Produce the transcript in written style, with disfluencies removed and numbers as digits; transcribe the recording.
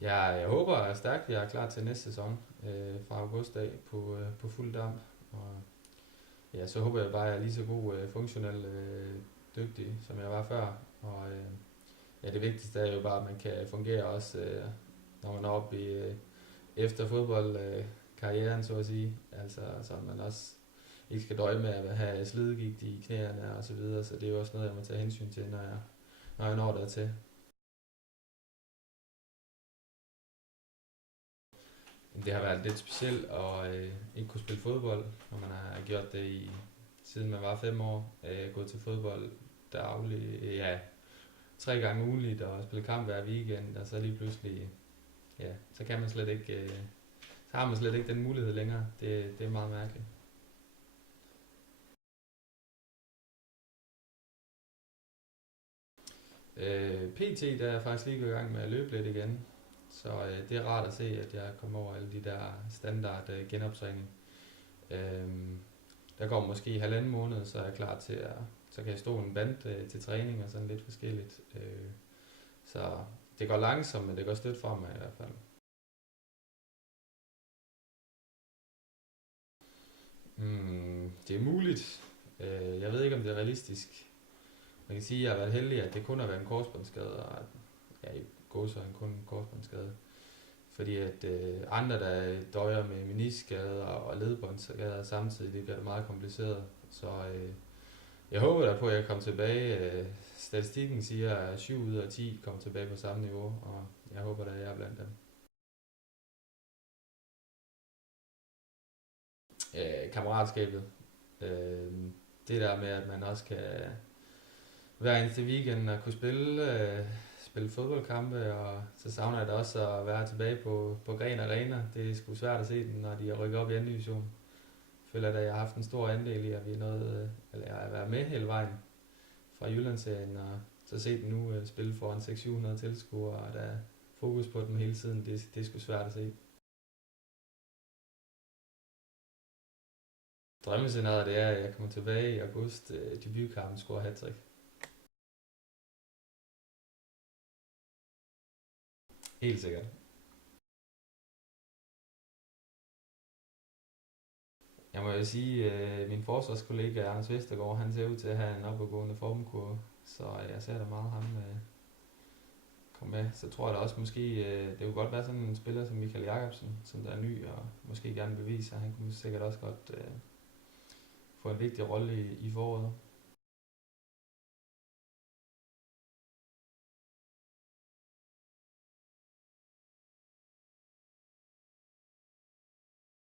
Jeg håber stærkt, at jeg er klar til næste sæson fra august af på fuld damp. Og ja, så håber jeg bare, at jeg er lige så god, funktionel, dygtig, som jeg var før. Og ja, det vigtigste er jo bare, at man kan fungere også, når man er oppe i efter fodboldkarrieren, karrieren, så at sige. Altså, så man også ikke skal døje med at have slidgigt i knæerne og så videre. Så det er jo også noget, jeg må tage hensyn til, når jeg når dertil. Det har været lidt specielt at ikke kunne spille fodbold, når man har gjort det siden man var 5 år. Gået til fodbold dagligt, ja, 3 gange ugenligt og spille kamp hver weekend, og så lige pludselig, ja, så kan man slet ikke, så har man slet ikke den mulighed længere. Det er meget mærkeligt. PT, der er jeg faktisk lige gået i gang med at løbe lidt igen, så det er rart at se, at jeg kommer over alle de der standard genoptræning. Der går måske 1,5 måned, så er jeg klar til så kan jeg stå en band til træning og sådan lidt forskelligt. Så det går langsomt, men det går stødt for mig i hvert fald. Det er muligt. Jeg ved ikke, om det er realistisk. Man kan sige, at jeg har været heldig, at det kun har været en korsbåndsskade, og ja, i gåsøjne kun en korsbåndsskade. Fordi at andre, der døjer med meniskskader og ledbåndsskader samtidig, det gør det meget kompliceret. Så jeg håber da på, at jeg kommer tilbage. Statistikken siger, at 7 ud af 10 kommer tilbage på samme niveau, og jeg håber da, at jeg er blandt dem. Kammeratskabet. Øh, det der med, at man også kan hver eneste weekend at kunne spille fodboldkampe, og så savner jeg da også at være tilbage på Gren Arena. Det er sgu svært at se den, når de er rykket op i anden division. Jeg føler, at jeg har haft en stor andel i, at vi er noget, eller jeg har været med hele vejen fra Jyllandsserien, og så se den nu spille foran 600-700 tilskuere, og der er fokus på dem hele tiden. Det er sgu svært at se. Drømmescenariet det er, at jeg kommer tilbage i august, debutkampen, scorer hattrick. Helt sikkert. Jeg må jo sige, at min forsvarskollega Anders Vestergaard, han ser ud til at have en opadgående formkurve, så jeg ser da meget ham komme med. Så tror jeg da også måske, det kunne godt være sådan en spiller som Michael Jakobsen, som der er ny og måske gerne bevise, at han kunne sikkert også godt få en vigtig rolle i foråret.